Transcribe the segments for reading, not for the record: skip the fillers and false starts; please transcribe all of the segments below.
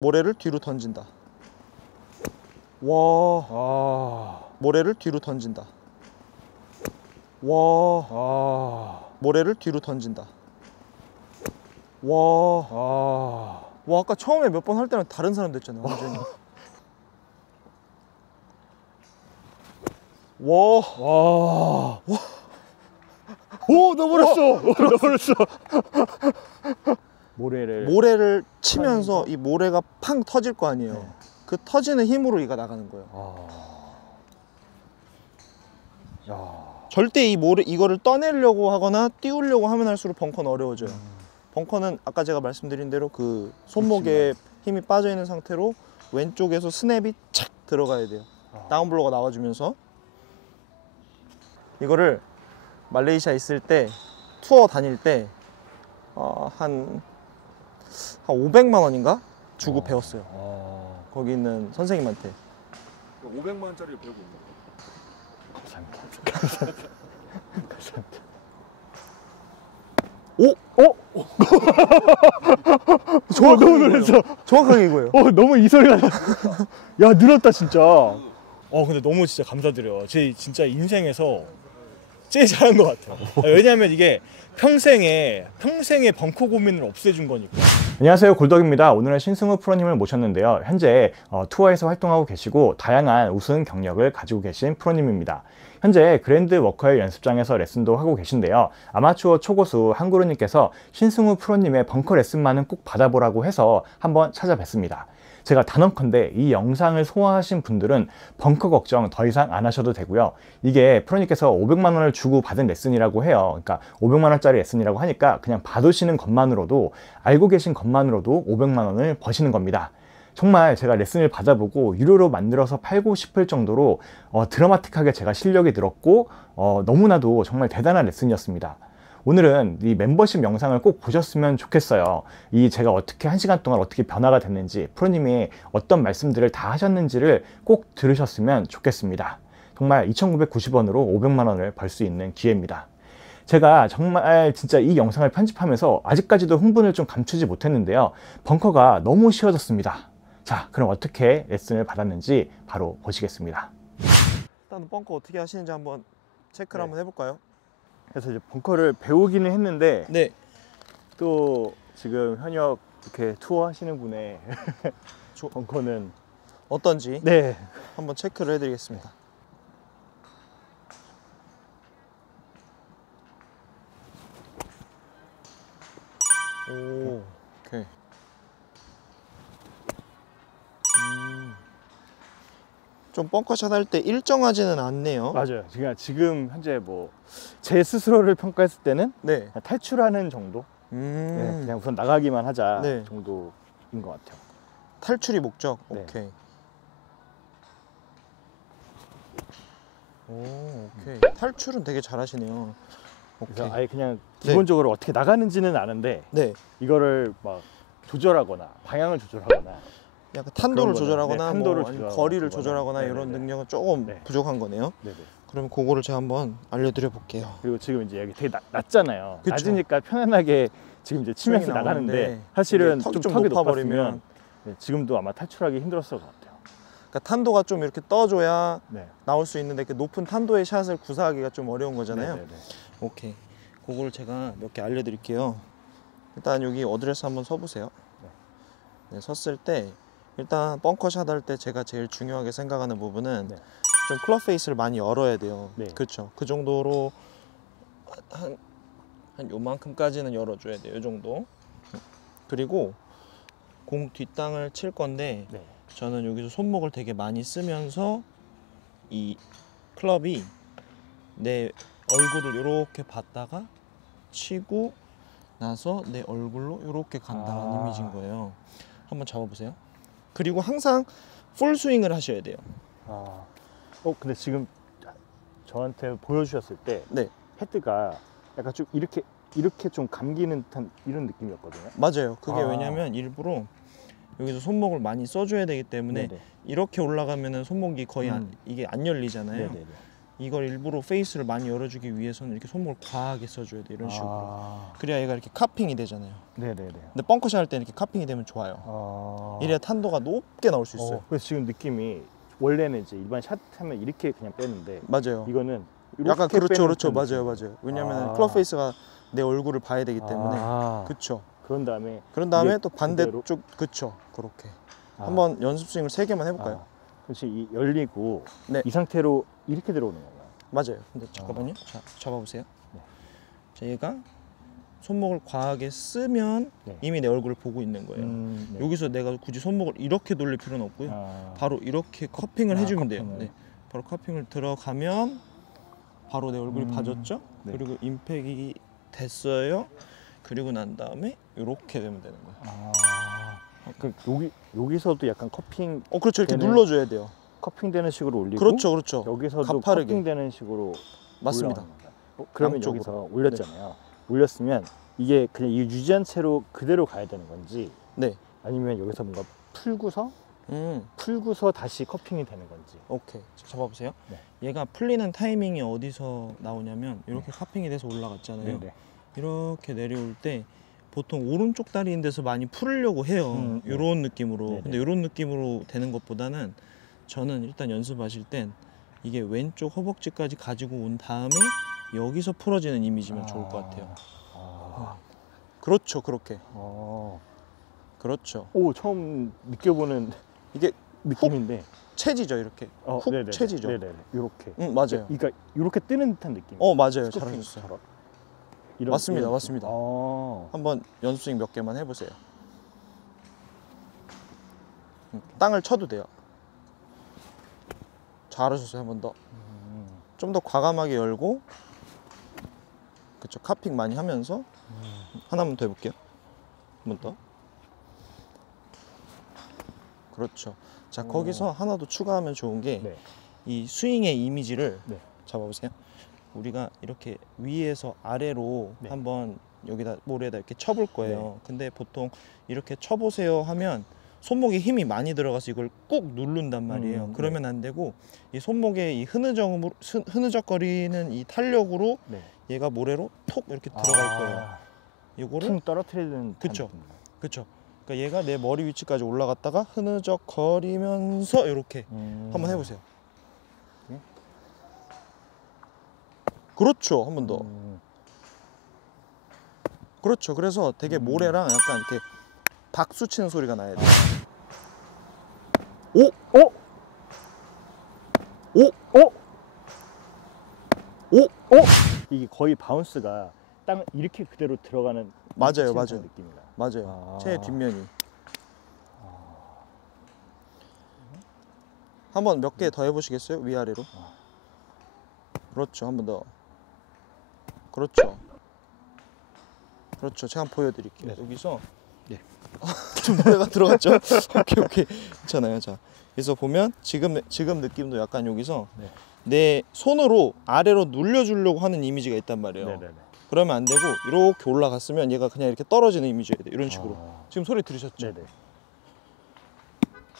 모래를 뒤로 던진다. 와. 모래를 뒤로 던진다. 와. 모래를 뒤로 던진다. 와. 아까 처음에 몇 번 할 때랑 다른 사람 됐잖아요. 완전히. 와. 오, 넣어버렸어. 넣어버렸어. 모래를 치면서 이 모래가 팡 터질 거 아니에요. 네. 그 터지는 힘으로 이가 나가는 거예요. 절대 이거를 떠내려고 하거나 띄우려고 하면 할수록 벙커는 어려워져요. 벙커는 아까 제가 말씀드린 대로 그 손목에 힘이 빠져 있는 상태로 왼쪽에서 스냅이 착 들어가야 돼요. 다운블로가 나와주면서. 이거를 말레이시아 있을 때 투어 다닐 때 한 500만 원인가 주고 배웠어요. 거기 있는 선생님한테. 500만 원짜리를 배우고 있는 거예요. 감사합니다. 너무 놀랐어. 정확하게 이거예요. 너무 이 소리가 야, 늘었다 진짜. 근데 너무 진짜 감사드려요. 제 진짜 인생에서 제일 잘한 것 같아요. 왜냐하면 이게 평생의 벙커 고민을 없애준 거니까. 안녕하세요, 골덕입니다. 오늘은 신승우 프로님을 모셨는데요. 현재 투어에서 활동하고 계시고 다양한 우승 경력을 가지고 계신 프로님입니다. 현재 그랜드 워커의 연습장에서 레슨도 하고 계신데요. 아마추어 초고수 한구루님께서 신승우 프로님의 벙커 레슨만은 꼭 받아보라고 해서 한번 찾아뵀습니다. 제가 단언컨대 이 영상을 소화하신 분들은 벙커 걱정 더 이상 안 하셔도 되고요. 이게 프로님께서 500만 원을 주고 받은 레슨이라고 해요. 그러니까 500만 원짜리 레슨이라고 하니까 그냥 받으시는 것만으로도, 알고 계신 것만으로도 500만 원을 버시는 겁니다. 정말 제가 레슨을 받아보고 유료로 만들어서 팔고 싶을 정도로 드라마틱하게 제가 실력이 늘었고 너무나도 정말 대단한 레슨이었습니다. 오늘은 이 멤버십 영상을 꼭 보셨으면 좋겠어요. 제가 어떻게 1시간 동안 어떻게 변화가 됐는지, 프로님이 어떤 말씀들을 다 하셨는지를 꼭 들으셨으면 좋겠습니다. 정말 2,990원으로 500만 원을 벌 수 있는 기회입니다. 제가 정말 진짜 이 영상을 편집하면서 아직까지도 흥분을 좀 감추지 못했는데요. 벙커가 너무 쉬워졌습니다. 자, 그럼 어떻게 레슨을 받았는지 바로 보시겠습니다. 일단 벙커 어떻게 하시는지 한번 체크를 한번 해볼까요? 그래서 이제 벙커를 배우기는 했는데 네. 또 지금 현역 이렇게 투어 하시는 분의 벙커는 어떤지 네, 한번 체크를 해드리겠습니다. 오케이. 좀 벙커샷 할 때 일정하지는 않네요. 맞아요. 지금 현재 뭐 제 스스로를 평가했을 때는 네. 그냥 탈출하는 정도. 네, 그냥 우선 나가기만 하자 네. 정도인 것 같아요. 탈출이 목적. 네. 오케이. 오케이. 탈출은 되게 잘하시네요. 오케이. 그래서 아예 그냥 네. 기본적으로 어떻게 나가는지는 아는데 네. 이거를 막 조절하거나 방향을 조절하거나 약간 탄도를 그런 거는, 조절하거나 네, 탄도를 아니면 조절하거나 거리를 그거는, 조절하거나 네네네. 이런 능력은 조금 네. 부족한 거네요. 네네. 그러면 그거를 제가 한번 알려드려 볼게요. 그리고 지금 이제 여기 되게 낮잖아요. 그쵸. 낮으니까 편안하게 지금 이제 치면서 스윙이 나가는데 나오는데 사실은 이게 좀 턱이 높아버리면 높았으면 네, 지금도 아마 탈출하기 힘들었을 것 같아요. 그러니까 탄도가 좀 이렇게 떠줘야 네. 나올 수 있는데 그 높은 탄도의 샷을 구사하기가 좀 어려운 거잖아요. 네네네. 오케이. 그거를 제가 몇 개 알려드릴게요. 일단 여기 어드레스 한번 서보세요. 네, 섰을 때 일단 벙커샷 할 때 제가 제일 중요하게 생각하는 부분은 네. 좀 클럽 페이스를 많이 열어야 돼요. 네. 그렇죠. 그 정도로 한 요만큼까지는 열어줘야 돼요. 이 정도. 그리고 공 뒷땅을 칠 건데 네. 저는 여기서 손목을 되게 많이 쓰면서 이 클럽이 내 얼굴을 이렇게 봤다가 치고 나서 내 얼굴로 이렇게 간다는 이미지인 거예요. 한번 잡아보세요. 그리고 항상 풀 스윙을 하셔야 돼요. 근데 지금 저한테 보여주셨을 때 네, 헤드가 약간 좀 이렇게 좀 감기는 듯한 이런 느낌이었거든요. 맞아요. 그게 왜냐면 일부러 여기서 손목을 많이 써줘야 되기 때문에 네네. 이렇게 올라가면은 손목이 거의 이게 안 열리잖아요. 네네네. 이걸 일부러 페이스를 많이 열어주기 위해서는 이렇게 손목을 과하게 써줘야 돼. 이런 식으로. 아. 그래야 얘가 이렇게 카핑이 되잖아요. 네네네. 근데 벙커샷 할 때는 이렇게 카핑이 되면 좋아요. 이래야 탄도가 높게 나올 수 있어요. 그래서 지금 느낌이 원래는 이제 일반 샷 하면 이렇게 그냥 빼는데 맞아요. 이거는 이렇게 약간 그렇죠, 빼는 그렇죠, 듯한 맞아요, 느낌. 맞아요. 왜냐면 아. 클럽 페이스가 내 얼굴을 봐야 되기 때문에. 아. 그렇죠. 그런 다음에 그런 다음에 이게 또 반대쪽, 그렇죠, 그렇게. 아. 한번 연습 스윙을 3개만 해볼까요? 아. 그렇지. 이 열리고 네. 이 상태로 이렇게 들어오는 건가요? 맞아요. 근데 잠깐만요. 자, 잡아보세요. 네. 자, 얘가 손목을 과하게 쓰면 네. 이미 내 얼굴을 보고 있는 거예요. 네. 여기서 내가 굳이 손목을 이렇게 돌릴 필요는 없고요. 아. 바로 이렇게 커핑을 해주면 돼요. 커핑을. 네. 바로 커핑을 들어가면 바로 내 얼굴이 봐졌죠? 네. 그리고 임팩이 됐어요. 그리고 난 다음에 이렇게 되면 되는 거예요. 아. 그 여기서도 약간 커핑 그렇죠. 이렇게 되는- 눌러줘야 돼요. 되는 식으로 올리고 그렇죠, 그렇죠. 여기서도 가파르게. 커핑 되는 식으로 맞습니다. 올라오는 건가요? 그러면 양쪽으로. 여기서 올렸잖아요. 올렸으면 이게 그냥 이 유지한 채로 그대로 가야 되는 건지 네. 아니면 여기서 뭔가 풀고서 음. 다시 커핑이 되는 건지. 오케이. 자, 잡아보세요. 네. 얘가 풀리는 타이밍이 어디서 나오냐면 이렇게 카핑이 돼서 올라갔잖아요. 네네. 이렇게 내려올 때 보통 오른쪽 다리인 데서 많이 풀으려고 해요. 네. 이런 느낌으로. 네네. 근데 이런 느낌으로 되는 것보다는 저는 일단 연습하실 땐 이게 왼쪽 허벅지까지 가지고 온 다음에 여기서 풀어지는 이미지면 좋을 것 같아요. 그렇죠, 그렇게. 그렇죠. 오, 처음 느껴보는 이게 느낌인데. 채지죠, 이렇게. 훅 네네네. 채지죠. 네네네. 이렇게. 맞아요. 그러니까 이렇게 뜨는 듯한 느낌. 맞아요. 스코핑 잘하셨어요. 처럼. 맞습니다, 이런 맞습니다. 느낌. 한번 연습 스윙 몇 개만 해보세요. 땅을 쳐도 돼요. 잘하셨어요. 한 번 더. 좀 더 과감하게 열고, 그쵸. 카핑 많이 하면서 하나만 더 해볼게요. 한 번 더. 그렇죠. 자, 거기서 하나 더 추가하면 좋은 게 이 네. 스윙의 이미지를 네. 잡아보세요. 우리가 이렇게 위에서 아래로 네. 한번 여기다 모래에다 이렇게 쳐볼 거예요. 근데 보통 이렇게 쳐보세요 하면 손목에 힘이 많이 들어가서 이걸 꾹 누른단 말이에요. 그러면 안 되고 이 손목에 이 흐느적거리는 이 탄력으로 네. 얘가 모래로 톡 이렇게 들어갈 거예요. 이거를 퉁 떨어뜨리는 그쵸. 듯한 느낌. 그렇죠. 그러니까 얘가 내 머리 위치까지 올라갔다가 흐느적거리면서 이렇게 한번 해보세요. 네. 그렇죠. 한 번 더. 그렇죠. 그래서 되게 모래랑 약간 이렇게 박수 치는 소리가 나야 돼. 오! 오! 오! 오! 오! 오! 이게 거의 바운스가 땅 이렇게 그대로 들어가는 맞아요, 치는 맞아요. 느낌이다. 맞아요. 채 뒷면이. 한번 몇 개 더 해보시겠어요? 위아래로. 그렇죠. 한 번 더. 그렇죠. 그렇죠. 제가 한번 보여드릴게요. 네. 여기서 네. 좀 모래가 들어갔죠? 오케이. 괜찮아요. 자, 그래서 보면 지금 느낌도 약간 여기서 네. 내 손으로 아래로 눌려주려고 하는 이미지가 있단 말이에요. 네네네. 그러면 안 되고 이렇게 올라갔으면 얘가 그냥 이렇게 떨어지는 이미지여야 돼. 이런 식으로. 아. 지금 소리 들으셨죠? 네네.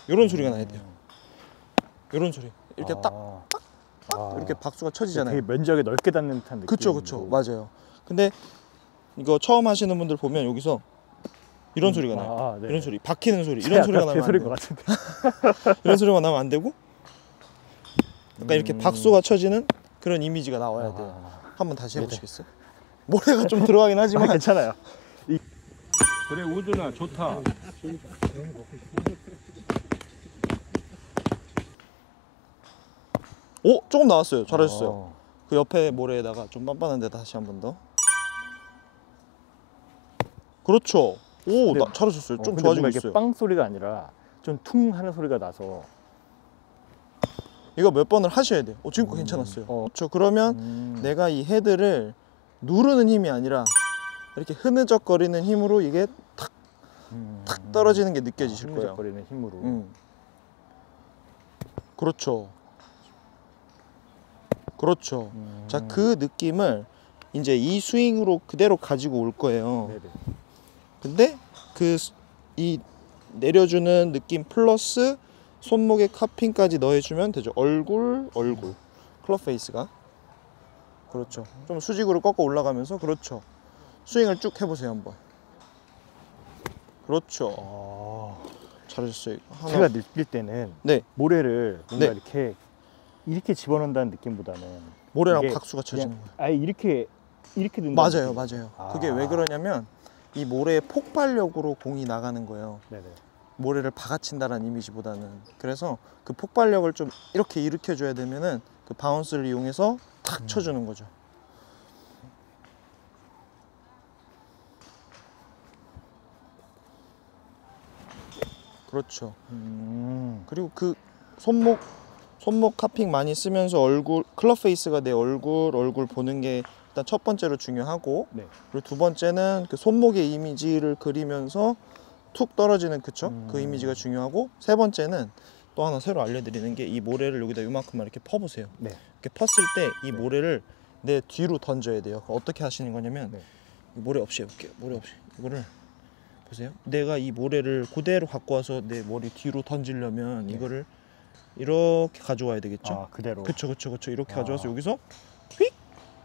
이런 소리가 나야 돼요. 이런 소리. 이렇게 딱 아. 이렇게 박수가 쳐지잖아요. 되게 면적이 넓게 닿는 듯한 느낌. 그쵸. 맞아요. 근데 이거 처음 하시는 분들 보면 여기서 이런 소리가 나요. 네. 이런 소리, 박히는 소리, 이런 소리가 나면 안 소리인 돼요. 것 같은데. 이런 소리가 나면 안 되고 약간 이렇게 박수가 쳐지는 그런 이미지가 나와야 돼요. 한번 다시 해보시겠어요? 모래가 좀 들어가긴 하지만 괜찮아요. 그래 우준아 좋다. 오! 조금 나왔어요. 잘하셨어요. 그 옆에 모래에다가 좀 빤빤한 데 다시 한 번 더. 그렇죠. 오! 근데- 잘하셨어요. 좀 근데 좋아지고 뭔가 이게 있어요. 빵 소리가 아니라 좀 퉁 하는 소리가 나서. 이거 몇 번을 하셔야 돼요. 지금 거 괜찮았어요. 그렇죠. 그러면 음. 내가 이 헤드를 누르는 힘이 아니라 이렇게 흐느적거리는 힘으로 이게 탁 떨어지는 게 느껴지실 거예요. 흐느적거리는 힘으로. 그렇죠. 그렇죠. 자, 그 느낌을 이제 이 스윙으로 그대로 가지고 올 거예요. 네네. 근데 이 내려주는 느낌 플러스 손목에 카핑까지 넣어주면 되죠. 얼굴. 클럽 페이스가. 그렇죠. 좀 수직으로 꺾어 올라가면서 그렇죠. 스윙을 쭉 해보세요 한번. 그렇죠. 잘하셨어요. 하나. 제가 느낄 때는 네. 모래를 뭔가 네. 이렇게 집어넣는다는 느낌보다는 모래랑 이게 박수가 쳐지는 그냥 거예요. 아예 이렇게 든다는 맞아요, 느낌. 맞아요. 그게 왜 그러냐면 이 모래의 폭발력으로 공이 나가는 거예요. 네네. 모래를 박아친다라는 이미지보다는. 그래서 그 폭발력을 좀 이렇게 일으켜줘야 되면은 그 바운스를 이용해서 탁 쳐주는 거죠. 그렇죠. 그리고 그 손목 카핑 많이 쓰면서 얼굴 클럽 페이스가 내 얼굴 보는 게 일단 첫 번째로 중요하고, 네. 그리고 두 번째는 그 손목의 이미지를 그리면서 툭 떨어지는 그쵸? 그 이미지가 중요하고, 세 번째는 또 하나 새로 알려드리는 게 이 모래를 여기다 요만큼만 이렇게 퍼보세요. 네. 이렇게 펐을 때 이 모래를 내 뒤로 던져야 돼요. 어떻게 하시는 거냐면 네. 이 모래 없이 해볼게요. 모래 없이 이거를 보세요. 내가 이 모래를 그대로 갖고 와서 내 머리 뒤로 던지려면 네. 이거를 이렇게 가져와야 되겠죠? 아, 그대로. 그쵸. 이렇게 가져와서 여기서 휙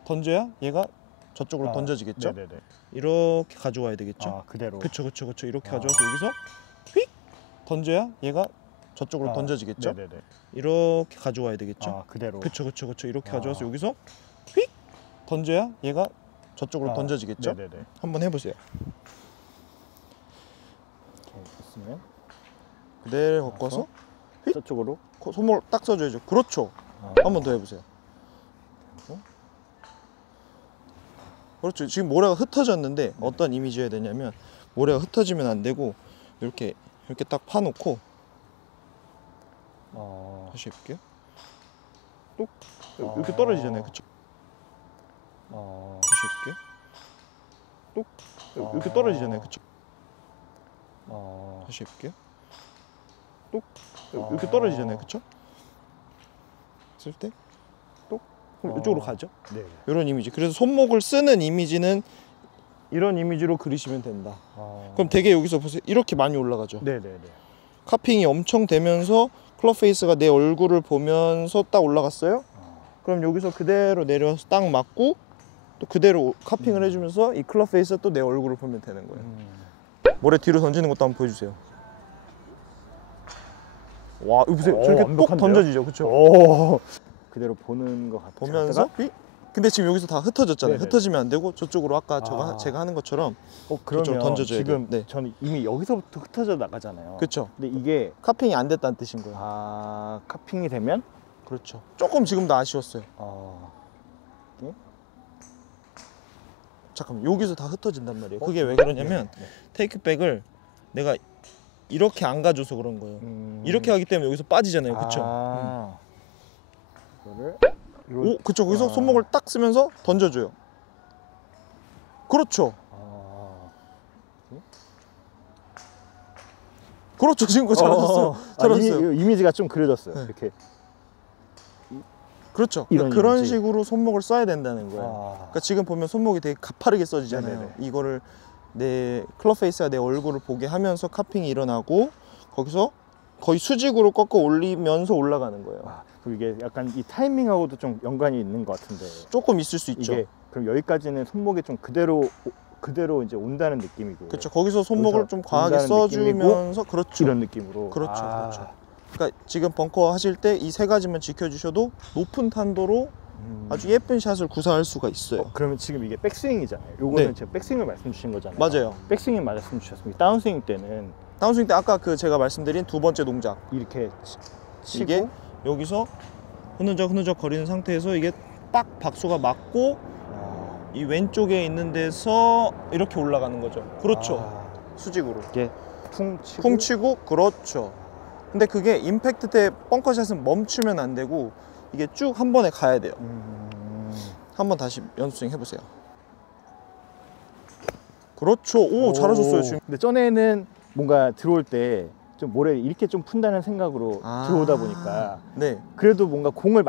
던져야 얘가 저쪽으로 던져지겠죠? 네네네. 이렇게 가져와야 되겠죠? 아, 그대로. 그쵸. 이렇게 가져와서 여기서 휙 던져야 얘가 저쪽으로 던져지겠죠? 네네네. 이렇게 가져와야 되겠죠? 아, 그대로. 그쵸. 이렇게 가져와서 여기서 휙 던져야 얘가 저쪽으로 던져지겠죠? 네네네. 한번 해보세요. 이렇게 있으면 그대로 꺾어서 휙! 저쪽으로. 손목을 딱 써줘야죠. 그렇죠. 한 번 더 해보세요. 그렇죠. 지금 모래가 흩어졌는데 어떤 이미지여야 되냐면, 모래가 흩어지면 안 되고 이렇게 딱 파놓고 다시 해볼게요. 뚝 이렇게 떨어지잖아요. 그쵸? 다시 해볼게요. 뚝 이렇게 떨어지잖아요. 그쵸? 다시 해볼게요. 뚝 이렇게 떨어지잖아요. 그쵸? 쓸 때 뚝 그럼 이쪽으로 가죠. 네. 이런 이미지. 그래서 손목을 쓰는 이미지는 이런 이미지로 그리시면 된다. 그럼 되게 여기서 보세요. 이렇게 많이 올라가죠. 네네네. 카핑이 엄청 되면서 클럽 페이스가 내 얼굴을 보면서 딱 올라갔어요. 그럼 여기서 그대로 내려서 딱 맞고 또 그대로 카핑을 해주면서 이 클럽 페이스가 또 내 얼굴을 보면 되는 거예요. 모래 뒤로 던지는 것도 한번 보여주세요. 와, 이거 보세요. 저렇게 똑 완벽한데요? 던져지죠. 그쵸? 오. 그대로 보는 것 같아요. 보면서 근데 지금 여기서 다 흩어졌잖아요. 네네. 흩어지면 안 되고 저쪽으로 아까 아. 제가 하는 것처럼 그러면 저쪽으로 던져줘야 지금 돼요. 네. 저는 이미 여기서부터 흩어져 나가잖아요. 그렇죠. 근데 이게 카핑이 안 됐다는 뜻인 거예요. 카핑이 되면 그렇죠. 조금 지금도 아쉬웠어요. 잠깐만, 여기서 다 흩어진단 말이에요. 그게 왜 그러냐면 테이크백을 내가 이렇게 안 가줘서 그런 거예요. 이렇게 하기 때문에 여기서 빠지잖아요. 그쵸? 이거를 오, 그쵸. 거기서 손목을 딱 쓰면서 던져줘요. 그렇죠. 그렇죠. 지금 거 잘하셨어요. 잘하셨어요. 이미지가 좀 그려졌어요. 네. 이렇게. 그렇죠. 이런 그런 이미지. 식으로 손목을 써야 된다는 거예요. 그러니까 지금 보면 손목이 되게 가파르게 써지잖아요. 네네네. 이거를 내 클럽 페이스가 내 얼굴을 보게 하면서 카핑이 일어나고 거기서 거의 수직으로 꺾어 올리면서 올라가는 거예요. 그리고 이게 약간 이 타이밍하고도 좀 연관이 있는 것 같은데. 조금 있을 수 있죠. 이게 그럼 여기까지는 손목이 좀 그대로 이제 온다는 느낌이고. 그렇죠. 거기서 손목을 여기서 좀 과하게 온다는 써주면서 그렇죠. 이런 느낌으로. 그렇죠. 그러니까 지금 벙커 하실 때 이 세 가지만 지켜주셔도 높은 탄도로 아주 예쁜 샷을 구사할 수가 있어요. 그러면 지금 이게 백스윙이잖아요. 요거는 네. 제가 백스윙을 말씀 주신 거잖아요. 맞아요. 백스윙 말씀 주셨습니다. 다운스윙 때는 다운스윙 때 아까 그 제가 말씀드린 두 번째 동작, 이렇게 치고 이게 여기서 흐느적 거리는 상태에서 이게 딱 박수가 맞고 이 왼쪽에 있는 데서 이렇게 올라가는 거죠. 그렇죠. 수직으로 이게 퉁 쿵 치고 그렇죠. 근데 그게 임팩트 때 벙커샷은 멈추면 안 되고 이게 쭉 한 번에 가야 돼요. 한번 다시 연습 스윙 해보세요. 그렇죠. 오, 잘하셨어요 지금. 근데 전에는 뭔가 들어올 때 좀 모래 이렇게 좀 푼다는 생각으로 들어오다 보니까 네. 그래도 뭔가 공을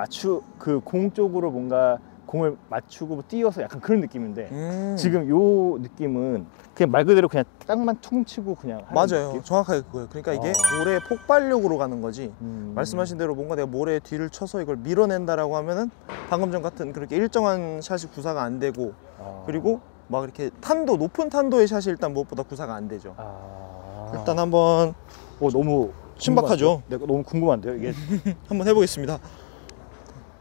공 쪽으로 뭔가 공을 맞추고 띄어서 약간 그런 느낌인데 음. 지금 요 느낌은 그냥 말 그대로 그냥 땅만 퉁 치고 그냥 하는 맞아요. 느낌? 정확하게 그거예요. 그러니까 이게 아. 모래의 폭발력으로 가는 거지. 음. 말씀하신 대로 뭔가 내가 모래에 뒤를 쳐서 이걸 밀어낸다라고 하면은 방금 전 같은 그렇게 일정한 샷이 구사가 안 되고 아. 그리고 막 이렇게 탄도 높은 탄도의 샷이 일단 무엇보다 구사가 안 되죠. 아. 일단 한번 너무 신박하죠? 궁금한데요? 네, 너무 궁금한데요 이게. 한번 해보겠습니다.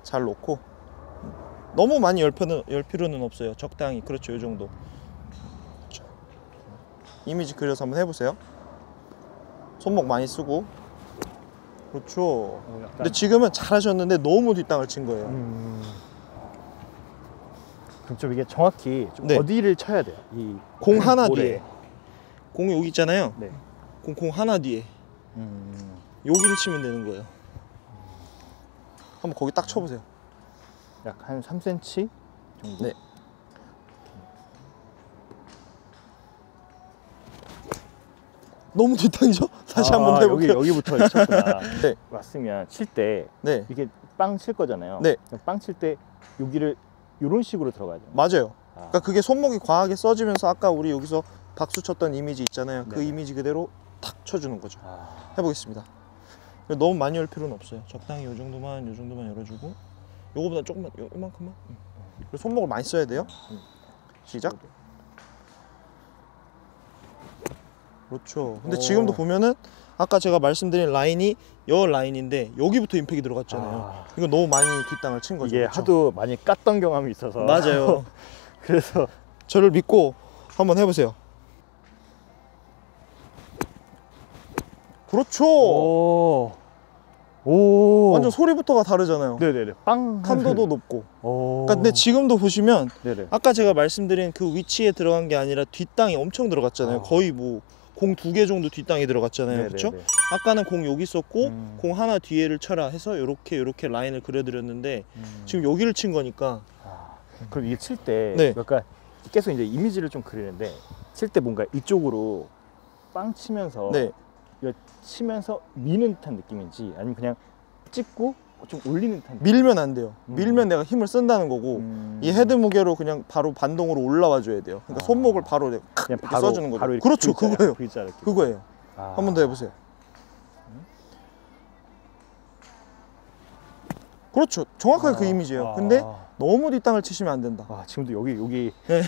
잘 놓고 너무 많이 열 필요는 없어요. 적당히 그렇죠. 이 정도. 그렇죠. 이미지 그려서 한번 해보세요. 손목 많이 쓰고 그렇죠. 약간- 근데 지금은 잘하셨는데 너무 뒷땅을 친 거예요. 그럼 좀 이게 정확히 좀 네. 어디를 쳐야 돼요? 이 공 하나 모래에. 뒤에 공이 여기 있잖아요. 네. 공 하나 뒤에 여기를 치면 되는 거예요. 한번 거기 딱 쳐보세요. 약 한 3cm 정도. 네. 너무 뒷땅이죠? 다시 한번 해볼게요. 여기부터 쳤구나. 네. 왔으면 칠 때 네, 이게 빵 칠 거잖아요. 네. 빵 칠 때 여기를 이런 식으로 들어가야 돼요. 맞아요. 아. 그러니까 그게 손목이 과하게 써지면서 아까 우리 여기서 박수 쳤던 이미지 있잖아요. 그 네네. 이미지 그대로 탁 쳐주는 거죠. 아. 해보겠습니다. 너무 많이 열 필요는 없어요. 적당히 요 정도만 열어주고 요거보다 조금만 요만큼만. 그리고 손목을 많이 써야 돼요. 시작. 그렇죠. 근데 오. 지금도 보면은 아까 제가 말씀드린 라인이 여 라인인데 여기부터 임팩이 들어갔잖아요. 아. 이거 너무 많이 뒷땅을 친 거죠. 이게 그렇죠? 하도 많이 깠던 경험이 있어서. 맞아요. 그래서 저를 믿고 한번 해보세요. 그렇죠. 오. 완전 소리부터가 다르잖아요. 네네네. 빵. 탄도도 높고. 오. 그러니까 근데 지금도 보시면 네네. 아까 제가 말씀드린 그 위치에 들어간 게 아니라 뒷땅이 엄청 들어갔잖아요. 아. 거의 뭐 공 2개 정도 뒷땅이 들어갔잖아요. 그렇죠? 네네네. 아까는 공 여기 있었고 음. 공 하나 뒤에를 쳐라 해서 이렇게 라인을 그려드렸는데 지금 여기를 친 거니까 아, 그럼 이게 칠 때 네. 약간 계속 이제 이미지를 좀 그리는데 칠 때 뭔가 이쪽으로 빵 치면서 네. 치면서 미는 듯한 느낌인지 아니면 그냥 찍고 좀 올리는 듯한 느낌? 밀면 안 돼요. 밀면 내가 힘을 쓴다는 거고 이 헤드 무게로 그냥 바로 반동으로 올라와 줘야 돼요. 그러니까 아. 손목을 바로 이렇게 그냥 이렇게 써주는 거죠. 바로 이렇게 그렇죠. V자, 그거예요. V자 느낌. 그거예요. 아. 한 번 더 해보세요. 그렇죠. 정확하게 그 이미지예요. 아. 근데 너무 뒷땅을 치시면 안 된다. 아, 지금도 여기 네.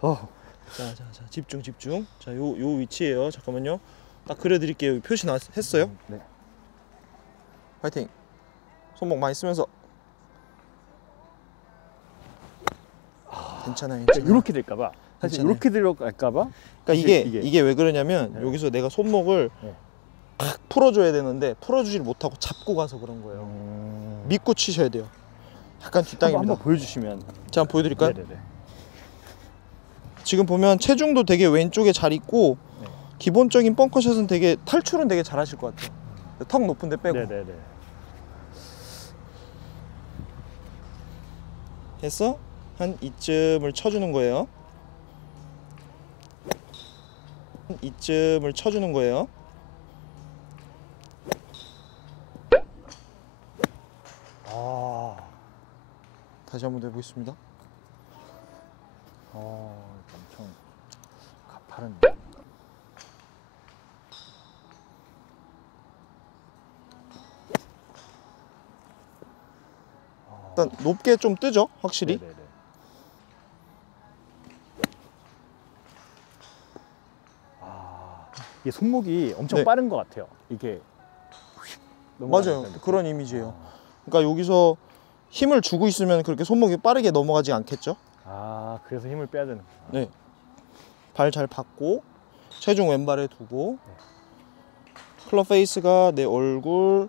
어. 자, 집중. 자, 요 위치예요. 잠깐만요. 딱 그려드릴게요. 여기 표시 했어요. 네. 파이팅. 손목 많이 쓰면서. 괜찮아요. 이렇게 될까봐 사실 괜찮아요. 이렇게 들어갈까봐. 그러니까 이게 왜 그러냐면 네. 여기서 내가 손목을 네. 팍 풀어줘야 되는데 풀어주질 못하고 잡고 가서 그런 거예요. 믿고 치셔야 돼요. 약간 뒷땅입니다. 한번 보여주시면. 제가 한번 보여드릴까요? 네네네. 지금 보면 체중도 되게 왼쪽에 잘 있고 네. 기본적인 벙커샷은 되게 탈출은 되게 잘하실 것 같아요. 턱 높은데 빼고 네네네. 해서 한 이쯤을 쳐주는 거예요. 이쯤을 쳐주는 거예요. 아. 다시 한번 더 해보겠습니다. 엄청 가파른. 일단 높게 좀 뜨죠, 확실히. 네네네. 이게 손목이 엄청 네. 빠른 것 같아요. 이게 휙 맞아요. 넘어가는 느낌. 그런 이미지예요. 아. 그러니까 여기서 힘을 주고 있으면 그렇게 손목이 빠르게 넘어가지 않겠죠? 아, 그래서 힘을 빼야 되는. 네. 발 잘 받고 체중 왼발에 두고 네. 클럽 페이스가 내 얼굴을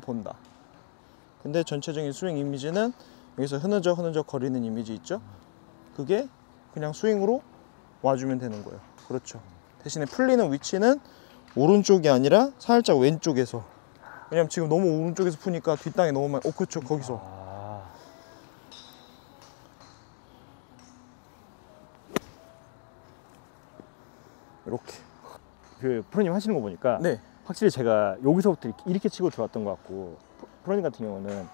본다. 근데 전체적인 스윙 이미지는 여기서 흐느적 거리는 이미지 있죠? 그게 그냥 스윙으로 와주면 되는 거예요. 그렇죠. 대신에 풀리는 위치는 오른쪽이 아니라 살짝 왼쪽에서. 왜냐면 지금 너무 오른쪽에서 푸니까 뒷땅이 너무 많이. 그렇죠. 거기서. 아. 이렇게. 그 프로님 하시는 거 보니까 네. 확실히 제가 여기서부터 이렇게 치고 들어왔던 것 같고 프로님 같은 경우는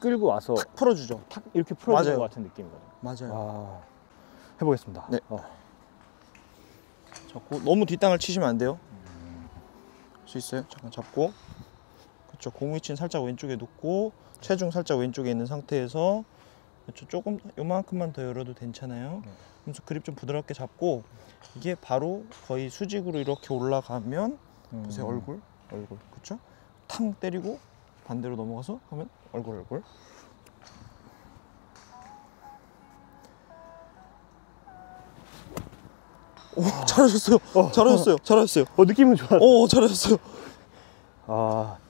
끌고 와서 탁 풀어주죠. 탁 이렇게 풀어주는 맞아요. 것 같은 느낌이거든요. 맞아요. 해보겠습니다. 네. 잡고 너무 뒷땅을 치시면 안 돼요. 할 수 있어요. 잠깐 잡고. 그렇죠. 공 위치는 살짝 왼쪽에 놓고 체중 살짝 왼쪽에 있는 상태에서 그렇죠. 조금 요만큼만 더 열어도 괜찮아요. 그래서 그립 좀 부드럽게 잡고 이게 바로 거의 수직으로 이렇게 올라가면 보세요. 얼굴. 그렇죠? 탕 때리고 반대로 넘어가서 하면 얼굴. 오, 잘하셨어요. 잘하셨어요. 느낌은 좋았어요. 오, 잘하셨어요.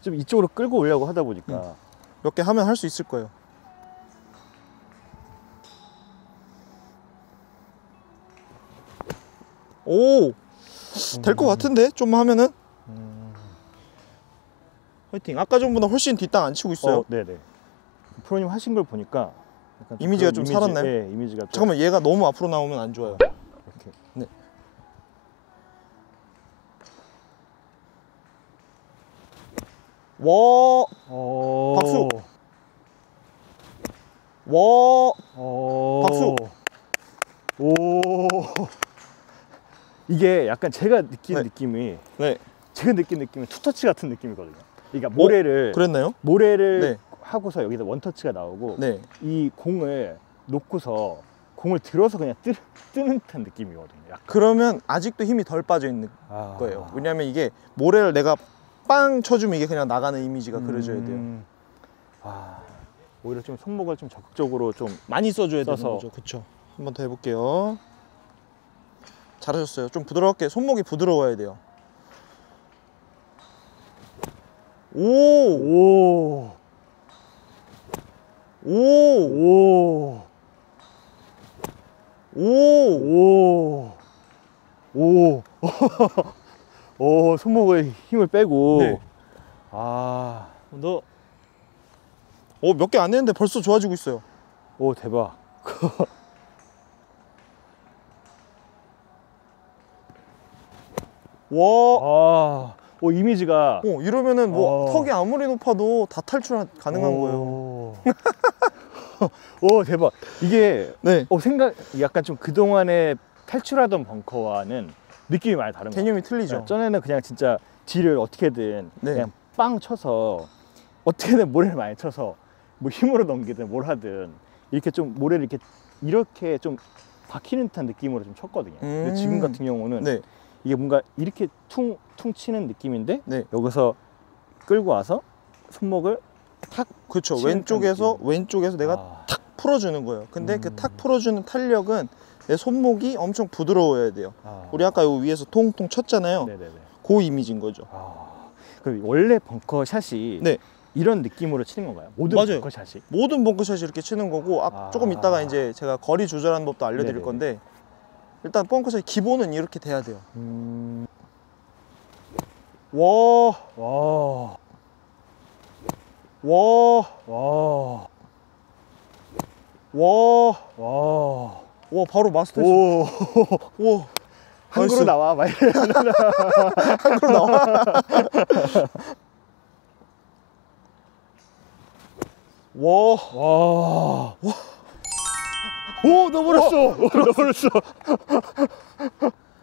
좀 이쪽으로 끌고 오려고 하다 보니까 몇 개 하면 할 수 있을 거예요. 오, 될 것 같은데 좀만 하면은. 화이팅. 아까 전보다 훨씬 뒷땅 안 치고 있어요. 네네. 프로님 하신 걸 보니까 약간 이미지가 그런 좀 살았나요? 네, 이미지가 좀. 잠깐만, 얘가 너무 앞으로 나오면 안 좋아요. 이렇게. 네. 와, 박수. 와, 박수. 이게 약간 제가 느낀 네. 느낌이 네. 투터치 같은 느낌이거든요. 그러니까 모래를 그랬나요? 네. 하고서 여기서 원터치가 나오고 네. 이 공을 놓고서 공을 들어서 그냥 뜨는 듯한 느낌이거든요. 약간. 그러면 아직도 힘이 덜 빠져 있는 거예요. 왜냐하면 이게 모래를 내가 빵 쳐주면 이게 그냥 나가는 이미지가 그려져야 돼요. 오히려 좀 손목을 좀 적극적으로 좀 많이 써줘야 되는 써서. 거죠. 그렇죠. 한 번 더 해볼게요. 잘하셨어요. 좀 부드럽게, 손목이 부드러워야 돼요. 오, 손목에 힘을 빼고. 네. 너, 몇 개 안 했는데 벌써 좋아지고 있어요. 대박. 와, 이미지가. 이러면은 뭐 어. 턱이 아무리 높아도 다 탈출 가능한 거예요. 대박. 이게 네. 약간 좀 그동안에 탈출하던 벙커와는 느낌이 많이 다른 것 같아요. 개념이 틀리죠. 전에는 그냥 진짜 딜을 어떻게든 네. 그냥 빵 쳐서 어떻게든 모래를 많이 쳐서 뭐 힘으로 넘기든 뭘 하든 이렇게 좀 모래를 이렇게 좀 박히는 듯한 느낌으로 좀 쳤거든요. 근데 지금 같은 경우는 네. 이게 뭔가 이렇게 퉁 치는 느낌인데 네. 여기서 끌고 와서 손목을 탁. 그렇죠. 치는 왼쪽에서 내가 탁 풀어주는 거예요. 근데 그 탁 풀어주는 탄력은 내 손목이 엄청 부드러워야 돼요. 우리 아까 요 위에서 통통 쳤잖아요. 네네네. 그 이미지인 거죠. 그럼 원래 벙커 샷이 네. 이런 느낌으로 치는 건가요? 모든 맞아요. 벙커 샷이? 모든 벙커샷이 이렇게 치는 거고 조금 이따가 이제 제가 거리 조절하는 법도 알려드릴 네네네. 건데 일단 벙커샷 기본은 이렇게 돼야 돼요. 와, 바로 마스터했어. 와, 한그로 나와. 막 이래. 한그로 나와. 넣어버렸어.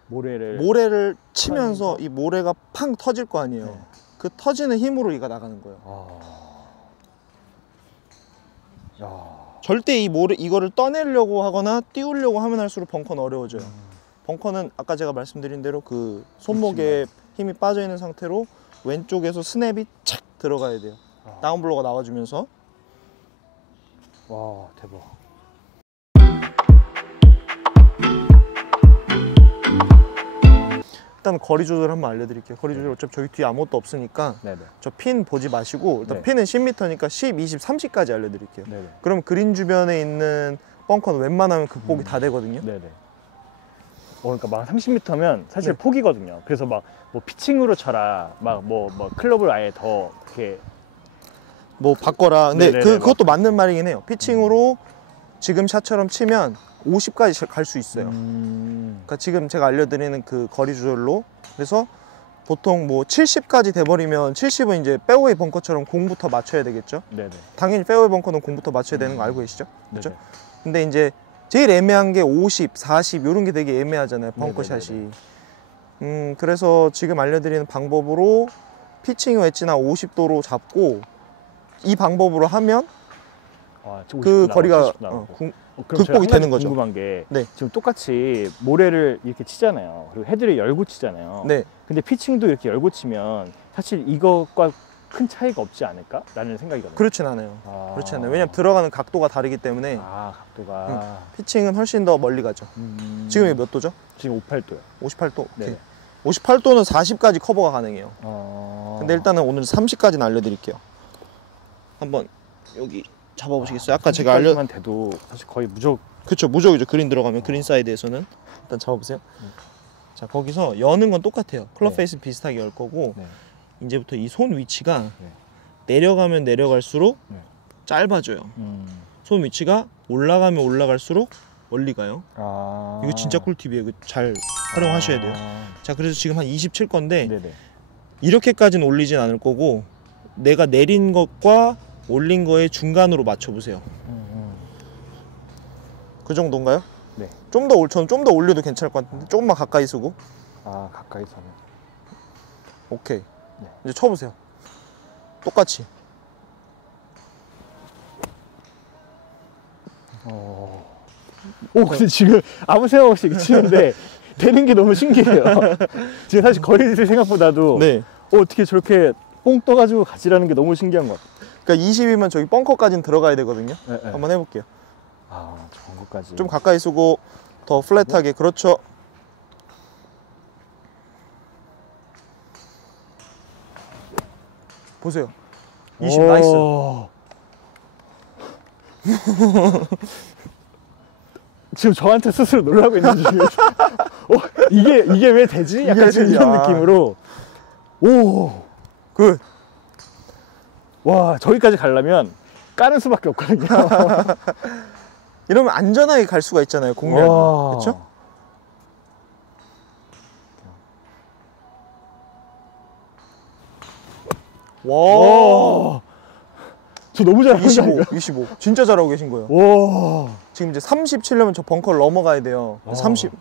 모래를 치면서 이 모래가 팡 터질 거 아니에요. 네. 그 터지는 힘으로 이가 나가는 거예요. 절대 이거를 떠내려고 하거나 띄우려고 하면 할수록 벙커는 어려워져요. 벙커는 아까 제가 말씀드린 대로 그 손목에 힘이 빠져 있는 상태로 왼쪽에서 스냅이 착 들어가야 돼요. 다운블로가 나와주면서. 와, 대박. 일단 거리 조절 한번 알려드릴게요. 거리 조절 어차피 저기 뒤에 아무것도 없으니까 네네. 저 핀 보지 마시고 일단 네. 핀은 10m니까 10, 20, 30까지 알려드릴게요. 네네. 그럼 그린 주변에 있는 벙커는 웬만하면 극복이 다 되거든요. 네네. 그러니까 막 30m면 사실 네. 포기거든요. 그래서 막 뭐 피칭으로 쳐라, 막 뭐 클럽을 아예 더 이렇게 뭐 바꿔라. 근데 네네네, 그것도 맞는 말이긴 해요. 피칭으로 지금 샷처럼 치면 50까지 갈 수 있어요. 그러니까 지금 제가 알려드리는 그 거리 조절로 그래서 보통 뭐 70까지 돼버리면 70은 이제 페어웨이 벙커처럼 공부터 맞춰야 되겠죠. 네네. 당연히 페어웨이 벙커는 공부터 맞춰야 되는 거 알고 계시죠? 그렇죠? 네네. 근데 이제 제일 애매한 게 50, 40 이런 게 되게 애매하잖아요. 네네네네. 벙커샷이. 그래서 지금 알려드리는 방법으로 피칭 웨지나 50도로 잡고 이 방법으로 하면 아, 그 50 거리가 나오고 70 나오고. 그럼 극복이 제가 한 가지 되는 거죠. 궁금한 게 네. 지금 똑같이 모래를 이렇게 치잖아요. 그리고 헤드를 열고 치잖아요. 네. 근데 피칭도 이렇게 열고 치면 사실 이것과 큰 차이가 없지 않을까? 라는 생각이거든요. 그렇진 않아요. 아. 그렇지 않아요. 왜냐면 들어가는 각도가 다르기 때문에 아, 각도가. 피칭은 훨씬 더 멀리 가죠. 지금 이게 몇 도죠? 지금 58도요. 58도. 오케이. 네. 58도는 40까지 커버가 가능해요. 어... 근데 일단은 오늘 30까지는 알려드릴게요. 한번 여기 잡아보시겠어요? 아까 제가 만 돼도 사실 거의 그쵸, 무적이죠. 그린 들어가면 그린 사이드에서는 일단 잡아보세요. 자, 거기서 여는 건 똑같아요. 클럽 네. 페이스 비슷하게 열 거고 네. 이제부터 이 손 위치가 네. 내려가면 내려갈수록 네. 짧아져요. 손 위치가 올라가면 올라갈수록 멀리 가요. 아... 이거 진짜 꿀팁이에요. 이거 잘 활용하셔야 돼요. 자, 그래서 지금 한 27 건데 네네. 이렇게까지는 올리진 않을 거고 내가 내린 것과 올린 거의 중간으로 맞춰보세요. 그 정도인가요? 네. 좀 더 올려도 괜찮을 것 같은데 조금만 가까이 쓰고. 아, 가까이서는. 오케이. 네. 이제 쳐보세요. 똑같이. 오, 근데 지금 아무 생각 없이 이렇게 치는데 되는 게 너무 신기해요. 지금 사실 거리를 생각보다도 네. 어떻게 저렇게 뽕 떠가지고 가지라는 게 너무 신기한 것 같아요. 그러니까 20이면 저기 벙커까지는 들어가야 되거든요. 네, 네. 한번 해볼게요. 아, 좋은 것까지. 좀 가까이 쓰고 더 플랫하게. 그렇죠. 보세요. 20 나이스. 지금 저한테 스스로 놀라고 있는 중이에요. 이게 왜 되지? 약간 지금 이런 아. 느낌으로. 오, 굿. 와, 저기까지 가려면 까는 수밖에 없거든요. 이러면 안전하게 갈 수가 있잖아요. 공략이. 와. 그렇죠? 와. 와, 저 너무 잘하는 거 25, 아닌가요? 25. 진짜 잘하고 계신 거예요. 와, 지금 이제 30 치려면 저 벙커를 넘어가야 돼요. 30.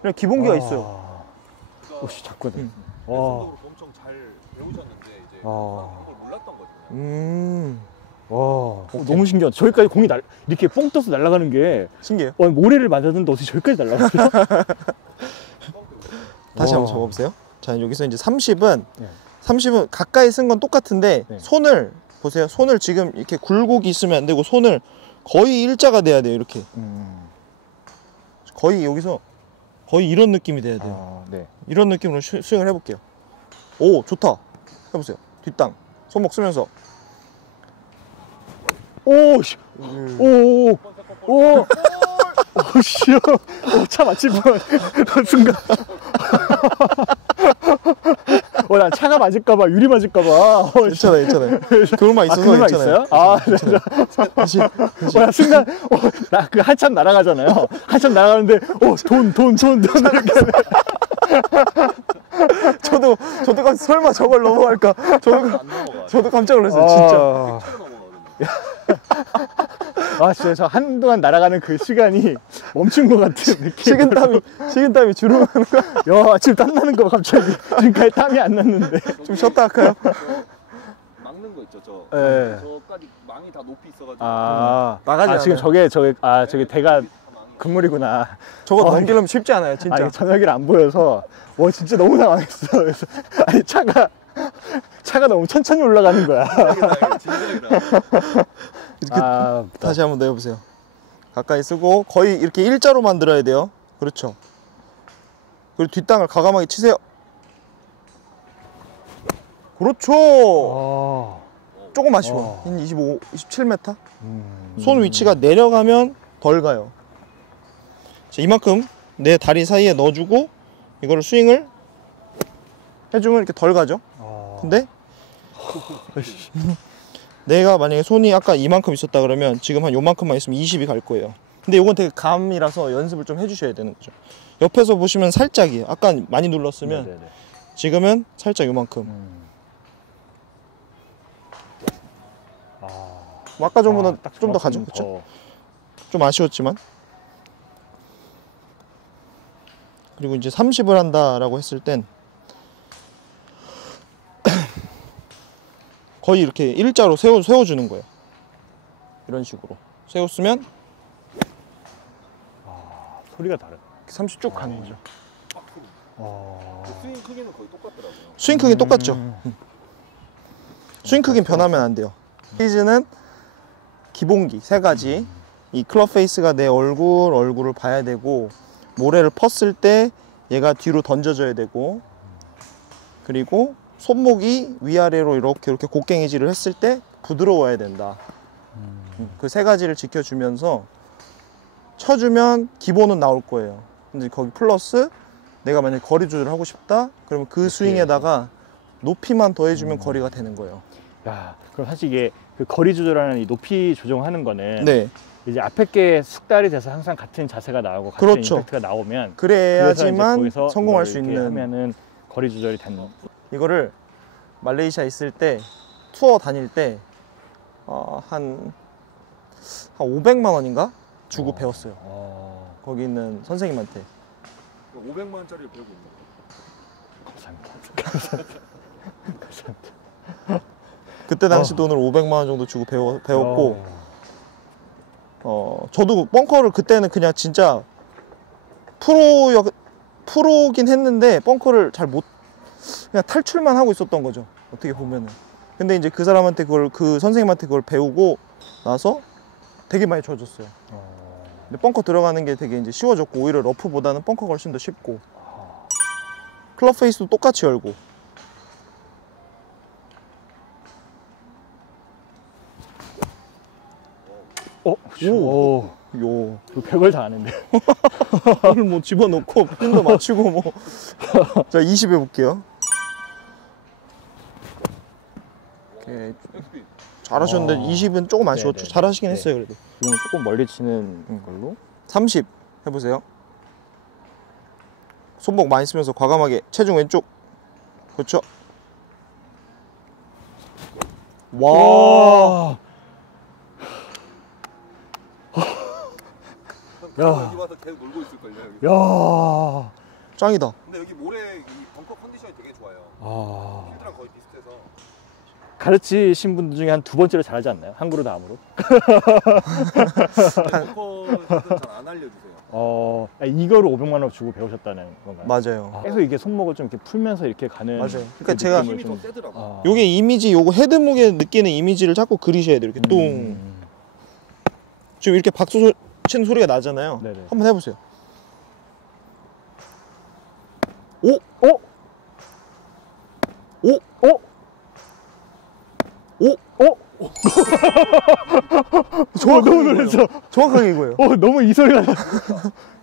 그냥 기본기가 있어요. 오씨, 작거든. 와, 엄청 잘 배우셨는데 이제 와, 그걸 몰랐던 거죠. 와, 너무 신기하다. 저기까지 공이 이렇게 뽕 떠서 날아가는 게 신기해요. 모래를 맞았는데 어떻게 저기까지 날아가요? 다시 와. 한번 접어보세요. 자, 여기서 이제 30은 네. 30은 가까이 쓴 건 똑같은데 네. 손을 보세요. 손을 지금 이렇게 굴곡이 있으면 안 되고 손을 거의 일자가 돼야 돼요. 이렇게 거의 여기서 거의 이런 느낌이 돼야 돼요. 네. 이런 느낌으로 스윙을 해볼게요. 오, 좋다. 해보세요. 뒷땅 손목 쓰면서. 오, 씨. 오, 오, 오, 씨. 차 맞힐 뻔. 그 순간. 나 차가 맞을까봐, 유리 맞을까봐. 괜찮아요, 괜찮아요. 그물만 있어서 그물만 괜찮아요. 있어요? 아, 다시. 나 순간, 나 그 한참 날아가잖아요. 한참 날아가는데, 돈 이렇게. 저도 설마 저걸 넘어갈까? 저도 깜짝 놀랐어요, 진짜. 아, 진짜 저 한동안 날아가는 그 시간이 멈춘 것 같은 느낌. 식은땀이 주름하는 거. 야, 지금 땀 나는 거 갑자기. 지금까지 땀이 안 났는데. 좀 쉬었다 할까요? 막는 거 있죠, 저. 네. 저까지 망이 다 높이 있어가지고. 나가지 지금 저게 대가 금물이구나. 저거 넘기려면 쉽지 않아요, 진짜. 아니, 저녁이라 안 보여서 와, 진짜 너무 당황했어. 그래서 아니, 차가 너무 천천히 올라가는 거야. 다시 한번 더 해보세요. 가까이 쓰고 거의 이렇게 일자로 만들어야 돼요. 그렇죠. 그리고 뒷땅을 과감하게 치세요. 그렇죠. 조금 아쉬워. 한 25, 27m. 손 위치가 내려가면 덜 가요. 자, 이만큼 내 다리 사이에 넣어주고 이거를 스윙을 해주면 이렇게 덜 가죠. 근데 내가 만약에 손이 아까 이만큼 있었다 그러면 지금 한 요만큼만 있으면 20이 갈 거예요. 근데 이건 되게 감이라서 연습을 좀 해주셔야 되는 거죠. 옆에서 보시면 살짝이에요. 아까 많이 눌렀으면 네네네. 지금은 살짝 요만큼. 뭐 아까 전보다 좀 더 가죠, 그렇죠? 좀 아쉬웠지만. 그리고 이제 30을 한다라고 했을 땐 거의 이렇게 일자로 세워주는 거예요. 이런 식으로 세웠으면 소리가 다르. 30 쭉 가는 거죠. 스윙 크기는 거의 똑같더라고요. 스윙 크기는 똑같죠. 스윙 크기는 변하면 안 돼요. 페이즈는 기본기 세 가지. 이 클럽 페이스가 내 얼굴을 봐야 되고, 모래를 펐을 때 얘가 뒤로 던져져야 되고, 그리고 손목이 위아래로 이렇게 곡괭이질을 했을 때 부드러워야 된다. 그 세 가지를 지켜주면서 쳐주면 기본은 나올 거예요. 근데 거기 플러스 내가 만약에 거리 조절을 하고 싶다, 그러면 그 스윙에다가 높이만 더해주면 거리가 되는 거예요. 야, 그럼 사실 이게 그 거리 조절하는 이 높이 조정하는 거는 네, 이제 앞에 게 숙달이 돼서 항상 같은 자세가 나오고 같은 그렇죠. 임팩트가 나오면 그래야지만 그래서 이제 성공할 거기서 수 이렇게 있는. 하면은 거리 조절이 되는. 이거를 말레이시아 있을 때 투어 다닐 때 한 500만 원인가 주고 배웠어요. 거기 있는 선생님한테. 500만 원짜리를 배우고 있는 감사합니다. 그때 당시 돈으로 500만 원 정도 주고 배웠고, 저도 벙커를 그때는 그냥 진짜 프로긴 했는데 벙커를 잘 못, 그냥 탈출만 하고 있었던 거죠, 어떻게 보면은. 근데 이제 그 사람한테 그 선생님한테 그걸 배우고 나서 되게 많이 좋아졌어요. 근데 벙커 들어가는 게 되게 이제 쉬워졌고, 오히려 러프보다는 벙커가 훨씬 더 쉽고, 클럽 페이스도 똑같이 열고. 오, 요 별걸 다 아는데. 이걸 뭐 집어넣고 핀도 맞추고 뭐. 자, 20 해볼게요. 오케이. 백스핀. 잘하셨는데 20은 조금 아쉬웠죠. 네네. 잘하시긴 네. 했어요, 그래도. 지금 조금 멀리 치는 걸로. 30 해보세요. 손목 많이 쓰면서 과감하게 체중 왼쪽. 그렇죠. 와. 야. 야. 여기 와서 계속 놀고 있을걸요 여기. 야. 짱이다. 근데 여기 모래 이 벙커 컨디션이 되게 좋아요. 필드랑 거의 비슷해서. 가르치신 분들 중에 한 두 번째로 잘하지 않나요? 한 그루 다음으로? 벙커는 잘 안 알려주세요. 이거를 500만 원 주고 배우셨다는 건가요? 맞아요. 계속 이게 손목을 좀 이렇게 풀면서 이렇게 가는. 맞아요. 그 그러니까 제가 느낌을 힘이 더 좀. 세더라고. 요게 이미지, 요거 헤드목에 느끼는 이미지를 자꾸 그리셔야 돼요. 이렇게 뚱. 지금 이렇게 박수 치는 소리가 나잖아요. 네네. 한번 해보세요. 오! 어? 오! 어? 오! 어? 정확하게 너무 놀랐어. 정확하게 이거예요. 너무 이 소리가 나.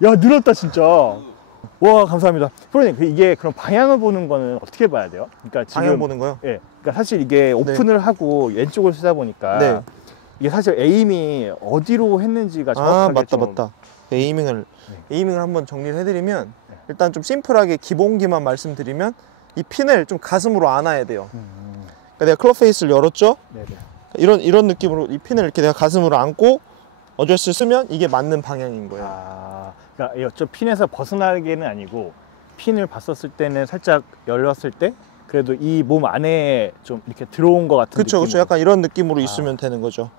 야, 늘었다 진짜. 와, 감사합니다. 프로님, 이게 그럼 방향을 보는 거는 어떻게 봐야 돼요? 그러니까 지금 방향 보는 거요? 예. 그러니까 사실 이게 오픈을 하고 왼쪽을 쓰다 보니까 네. 이게 사실 에임이 어디로 했는지가 정확하게 맞다 좀. 맞다. 에이밍을 한번 정리를 해드리면, 일단 좀 심플하게 기본기만 말씀드리면, 이 핀을 좀 가슴으로 안아야 돼요. 그러니까 내가 클럽 페이스를 열었죠. 네네. 이런 느낌으로 이 핀을 이렇게 내가 가슴으로 안고 어저스 쓰면 이게 맞는 방향인 거예요. 그러니까 저 핀에서 벗어나기는 아니고 핀을 봤었을 때는 살짝 열렸을 때 그래도 이 몸 안에 좀 이렇게 들어온 것 같은 그렇죠, 느낌으로. 그렇죠. 약간 이런 느낌으로 있으면 되는 거죠.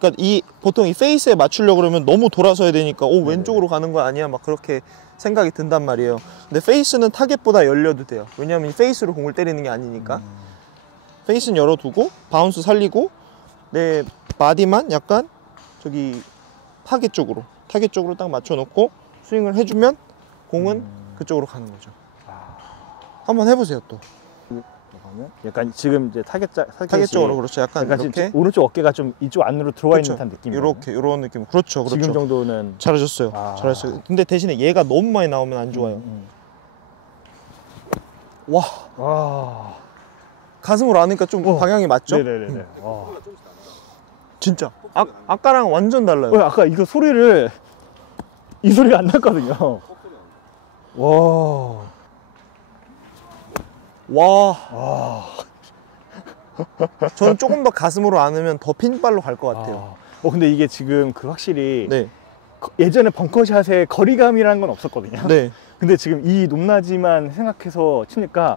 그러니까 보통 이 페이스에 맞추려고 그러면 너무 돌아서야 되니까 왼쪽으로 가는 거 아니야? 막 그렇게 생각이 든단 말이에요. 근데 페이스는 타겟보다 열려도 돼요. 왜냐하면 이 페이스로 공을 때리는 게 아니니까. 페이스는 열어두고 바운스 살리고 내 바디만 약간 저기 타겟 쪽으로 딱 맞춰놓고 스윙을 해주면 공은 그쪽으로 가는 거죠. 한번 해보세요. 또 약간 지금 이제 타겟 쪽으로. 그렇죠. 약간 이렇게 오른쪽 어깨가 좀 이쪽 안으로 들어와 그렇죠. 있는 듯한 느낌. 이런 느낌. 그렇죠. 지금 정도는 잘하셨어요. 잘하셨어요. 근데 대신에 얘가 너무 많이 나오면 안 좋아요. 와. 가슴으로 안으니까 좀 방향이 맞죠? 네네네. 진짜 아까랑 완전 달라요. 아까 이거 소리를 이 소리가 안 났거든요. 와. 와. 저는 조금 더 가슴으로 안으면 더 핀발로 갈 것 같아요. 근데 이게 지금 그 확실히 네. 예전에 벙커샷에 거리감이라는 건 없었거든요. 네. 근데 지금 이 높낮이만 생각해서 치니까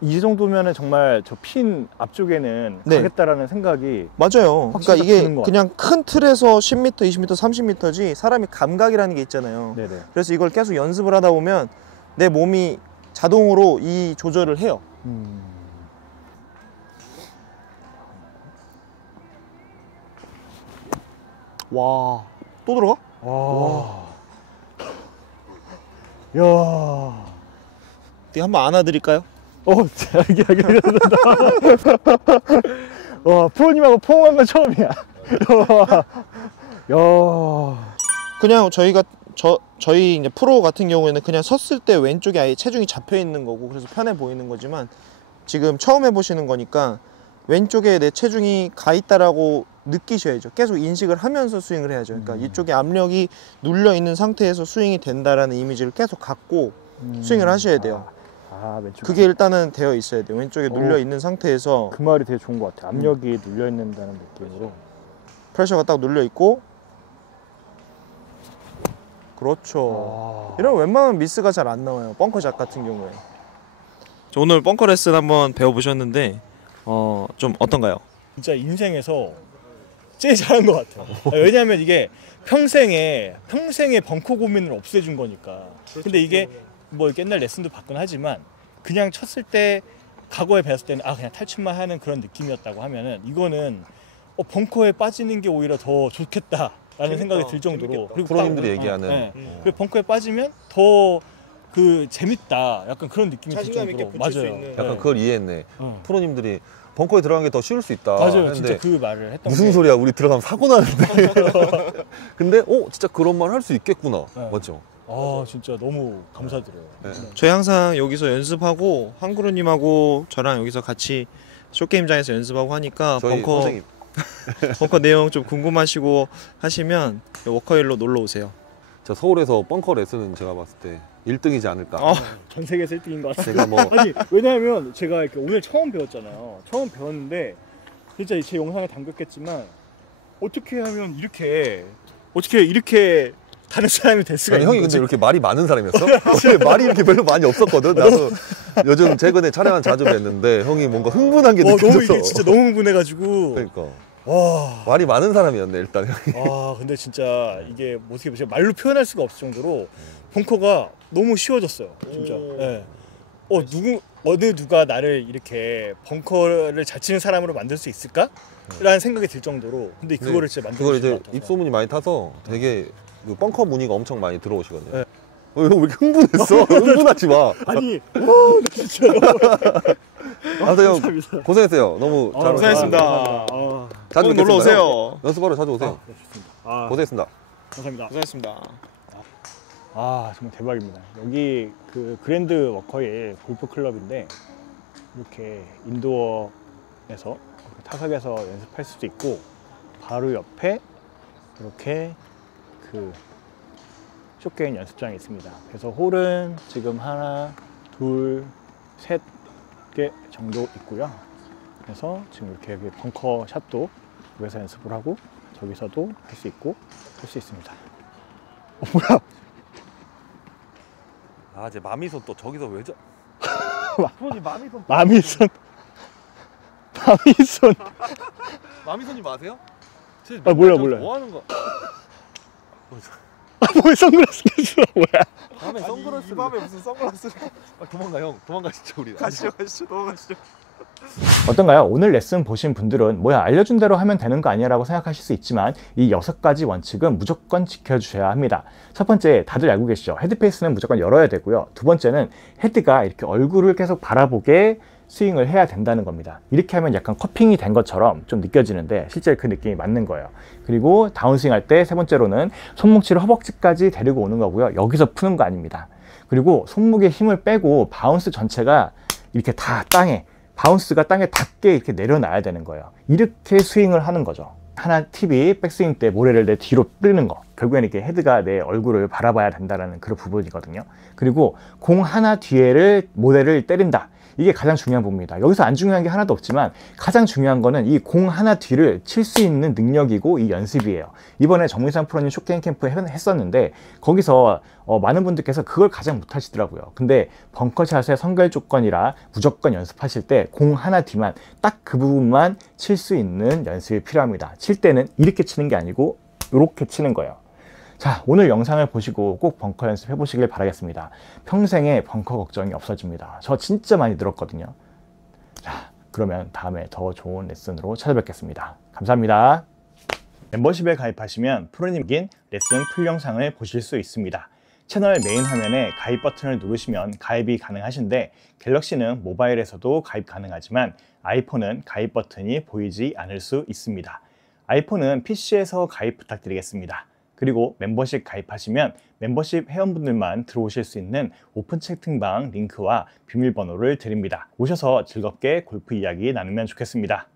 이 정도면은 정말 저 핀 앞쪽에는 네. 가겠다라는 생각이 맞아요. 그러니까 확실히 이게 드는 것 그냥 큰 틀에서 10m, 20m, 30m지 사람이 감각이라는 게 있잖아요. 네네. 그래서 이걸 계속 연습을 하다 보면 내 몸이 자동으로 이 조절을 해요. 와, 또 들어가? 와. 야. 어떻게 한번 안아드릴까요? 여기 와, 프로님하고 포옹한 건 처음이야. 야. 그냥 저희 이제 프로 같은 경우에는 그냥 섰을 때 왼쪽에 아예 체중이 잡혀 있는 거고 그래서 편해 보이는 거지만 지금 처음 해보시는 거니까 왼쪽에 내 체중이 가 있다라고 느끼셔야죠. 계속 인식을 하면서 스윙을 해야죠. 그러니까 이쪽에 압력이 눌려 있는 상태에서 스윙이 된다라는 이미지를 계속 갖고 스윙을 하셔야 돼요. 왼쪽. 그게 일단은 되어 있어야 돼요. 왼쪽에 눌려 있는 상태에서 그 말이 되게 좋은 것 같아요. 압력이 눌려 있는다는 느낌으로. 프레셔가 딱 눌려 있고 그렇죠. 이러면 웬만하면 미스가 잘 안 나와요. 벙커샷 같은 경우에. 오늘 벙커 레슨 한번 배워보셨는데 좀 어떤가요? 진짜 인생에서 제일 잘한 것 같아요. 왜냐하면 이게 평생에 벙커 고민을 없애준 거니까. 근데 이게 뭐 옛날 레슨도 받곤 하지만 그냥 쳤을 때 과거에 배웠을 때는 그냥 탈출만 하는 그런 느낌이었다고 하면은 이거는 벙커에 빠지는 게 오히려 더 좋겠다라는 생각이 들 정도로. 그리고 프로님들이 얘기하는 네. 그리고 벙커에 빠지면 더 그 재밌다 약간 그런 느낌이 들 자신감 있게 정도로. 붙일 수 맞아요. 있는. 약간 그걸 이해했네. 프로님들이 벙커에 들어간 게 더 쉬울 수 있다. 맞아요. 했는데 진짜 그 말을 했던 무슨 게. 소리야? 우리 들어가면 사고 나는데. 근데 진짜 그런 말 할 수 있겠구나. 네. 맞죠? 진짜 너무 감사드려요. 네. 저희 항상 여기서 연습하고 한구루님하고 저랑 여기서 같이 쇼게임장에서 연습하고 하니까 저희 선생님. 벙커 내용 좀 궁금하시고 하시면 워커힐로 놀러 오세요. 저 서울에서 벙커 레슨은 제가 봤을 때 1등이지 않을까. 전 세계에서 1등인 것 같아요. 제가 아니 왜냐하면 제가 이렇게 오늘 처음 배웠잖아요. 처음 배웠는데 진짜 제 영상에 담겼겠지만 어떻게 하면 이렇게 다른 사람이 될 수가 아니, 있는 형이 근데 거지? 이렇게 말이 많은 사람이었어? 원래 말이 이렇게 별로 많이 없었거든. 나도 요즘 최근에 촬영한 자주 뵀는데 형이 뭔가 흥분한 게 느껴졌어. 너무 이게 진짜 너무 흥분해가지고. 그러니까 와. 말이 많은 사람이었네 일단 형이. 근데 진짜 이게 어떻게 보세요? 말로 표현할 수가 없을 정도로 벙커가 너무 쉬워졌어요. 진짜. 네. 어느 누가 나를 이렇게 벙커를 잘 치는 사람으로 만들 수 있을까? 라는 생각이 들 정도로. 근데 그거를 진짜 만들어 그걸 주신 이제 것 같아서. 입소문이 많이 타서 되게 그 벙커 문의가 엄청 많이 들어오시거든요. 네. 형 왜 이렇게 흥분했어? 흥분하지 마. 아니, 진짜. 형 고생했어요. 너무 잘 고생했습니다. 자주 꼭 놀러 뵙겠습니다. 오세요. 연습하러 자주 오세요. 네, 좋습니다. 고생했습니다. 감사합니다. 고생했습니다. 정말 대박입니다. 여기 그 그랜드 워커힐 골프 클럽인데 이렇게 인도어에서 타석에서 연습할 수도 있고 바로 옆에 이렇게 그 쇼게임 연습장이 있습니다. 그래서 홀은 지금 하나, 둘, 셋 개 정도 있고요. 그래서 지금 이렇게 여기 벙커 샷도 여기서 연습을 하고 저기서도 할 수 있고 할 수 있습니다. 뭐야? 제 마미손 또 저기서 왜 저? 마미손. 마미손. 마미손이 마세요? 몰라요. 뭐 하는 거? 뭐 선글라스 꼈어 뭐야? 밤에 선글라스. 이 밤에 무슨 선글라스를. 도망가 형. 도망가시죠 우리. 가시죠. 넘어가시죠. 어떤가요? 오늘 레슨 보신 분들은 뭐야 알려준 대로 하면 되는 거 아니야 라고 생각하실 수 있지만 이 6가지 원칙은 무조건 지켜주셔야 합니다. 첫 번째, 다들 알고 계시죠? 헤드페이스는 무조건 열어야 되고요. 두 번째는 헤드가 이렇게 얼굴을 계속 바라보게 스윙을 해야 된다는 겁니다. 이렇게 하면 약간 커핑이 된 것처럼 좀 느껴지는데 실제 그 느낌이 맞는 거예요. 그리고 다운스윙 할 때 세 번째로는 손목치를 허벅지까지 데리고 오는 거고요. 여기서 푸는 거 아닙니다. 그리고 손목에 힘을 빼고 바운스 전체가 이렇게 다 바운스가 땅에 닿게 이렇게 내려놔야 되는 거예요. 이렇게 스윙을 하는 거죠. 하나 팁이 백스윙 때 모래를 내 뒤로 뿌리는 거. 결국에는 이렇게 헤드가 내 얼굴을 바라봐야 된다는 그런 부분이거든요. 그리고 공 하나 뒤에를 모델을 때린다. 이게 가장 중요한 부분입니다. 여기서 안 중요한 게 하나도 없지만 가장 중요한 거는 이 공 하나 뒤를 칠 수 있는 능력이고 이 연습이에요. 이번에 정민상 프로님 쇼게임 캠프 했었는데 거기서 많은 분들께서 그걸 가장 못 하시더라고요. 근데 벙커샷의 선결 조건이라 무조건 연습하실 때 공 하나 뒤만 딱 그 부분만 칠 수 있는 연습이 필요합니다. 칠 때는 이렇게 치는 게 아니고 이렇게 치는 거예요. 자, 오늘 영상을 보시고 꼭 벙커 연습해 보시길 바라겠습니다. 평생에 벙커 걱정이 없어집니다. 저 진짜 많이 들었거든요. 자, 그러면 다음에 더 좋은 레슨으로 찾아뵙겠습니다. 감사합니다. 멤버십에 가입하시면 프로님긴 레슨 풀 영상을 보실 수 있습니다. 채널 메인 화면에 가입 버튼을 누르시면 가입이 가능하신데 갤럭시는 모바일에서도 가입 가능하지만 아이폰은 가입 버튼이 보이지 않을 수 있습니다. 아이폰은 PC에서 가입 부탁드리겠습니다. 그리고 멤버십 가입하시면 멤버십 회원분들만 들어오실 수 있는 오픈 채팅방 링크와 비밀번호를 드립니다. 오셔서 즐겁게 골프 이야기 나누면 좋겠습니다.